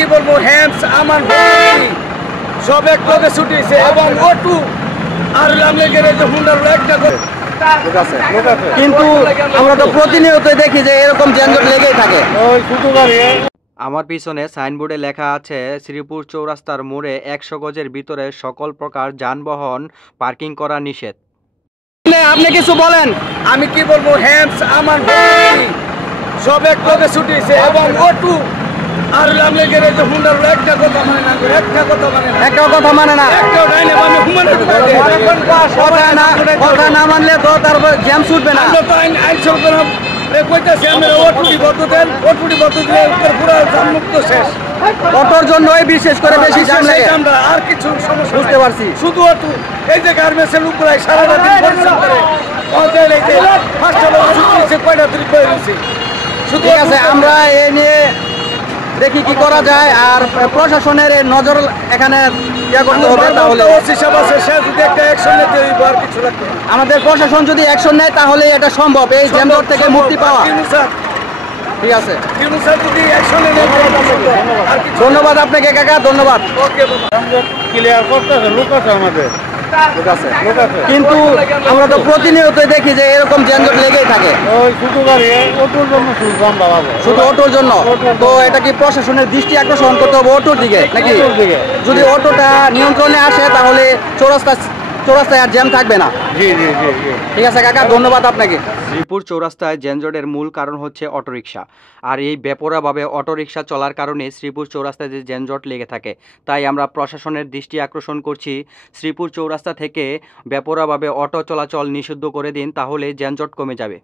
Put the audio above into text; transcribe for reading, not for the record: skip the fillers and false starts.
কি বলবো, হ্যামস আমার সব এক লগে ছুটিছে এবং অটো আর লামলেগের যে হুন্ডার একটা কিন্তু আমরা তো প্রতিনিয়ত দেখি যে এরকম যানজট লেগেই থাকে। আমার পিছনে সাইনবোর্ডে লেখা আছে শ্রীপুর চৌরাস্তার মোড়ে 100 গজের ভিতরে সকল প্রকার যানবাহন পার্কিং করা নিষেধ। আপনি কিছু বলেন। আমি কি বলবো, হ্যামস আমার সব এক লগে ছুটিছে এবং অটো আর লামলেগের যে হুন্ডার একটা কথা মানে না, একটা কথা মানে না, একটা কথা মানে না, একটা ডাইনে বামে ঘুমানো কথা না মানলে তো তারপর জ্যাম ছুটবে না। আমরা তো আইন সরকার কইতাছি আমরা অটুটি বদ্ধ দেন, অটুটি বদ্ধ দিলে পুরো জামমুক্ত শেষ। অটোর জন্যই বিশেষ করে বেশি জ্যাম লাগে। আমরা আর কিছু সমস্যা বুঝতে পারছি। শুধু অটো এই যে গার্মেন্টসের উপরে সারা রাত পরিশ্রম করে পৌঁছাইলে এই যে ফার্স্ট হলো ছুটি কয়টা তৈরি করে দিয়েছে। শুধু ঠিক আছে, আমরা এই নিয়ে দেখি কি করা যায়, আর প্রশাসনের নজর এখানে ইয়া করতে হবে। তাহলে আমাদের প্রশাসন যদি অ্যাকশন নেয় তাহলে এটা সম্ভব, এই জ্যামজট থেকে মুক্তি পাওয়া। ঠিক আছে, ধন্যবাদ আপনাকে কাকা, ধন্যবাদ। ক্লিয়ার করতেছে লোক আছে আমাদের, কিন্তু আমরা তো প্রতিনিয়ত দেখি যে এরকম যানজট লেগেই থাকে। শুধু অটোর জন্য তো এটা কি প্রশাসনের দৃষ্টি আকর্ষণ করতে হবে অটোর দিকে নাকি? যদি অটোটা নিয়ন্ত্রণে আসে তাহলে চৌরাস্তায় আর জ্যাম থাকবে না। ঠিক আছে কাকা, ধন্যবাদ আপনাকে। শ্রীপুর চৌরাস্তায় যানজটের মূল কারণ হচ্ছে অটোরিকশা, আর এই বেপরোয়াভাবে অটোরিকশা চলার কারণে শ্রীপুর চৌরাস্তায় যে যানজট লেগে থাকে। তাই আমরা প্রশাসনের দৃষ্টি আকর্ষণ করছি, শ্রীপুর চৌরাস্তা থেকে বেপরোয়াভাবে অটো চলাচল নিষিদ্ধ করে দিন, তাহলে যানজট কমে যাবে।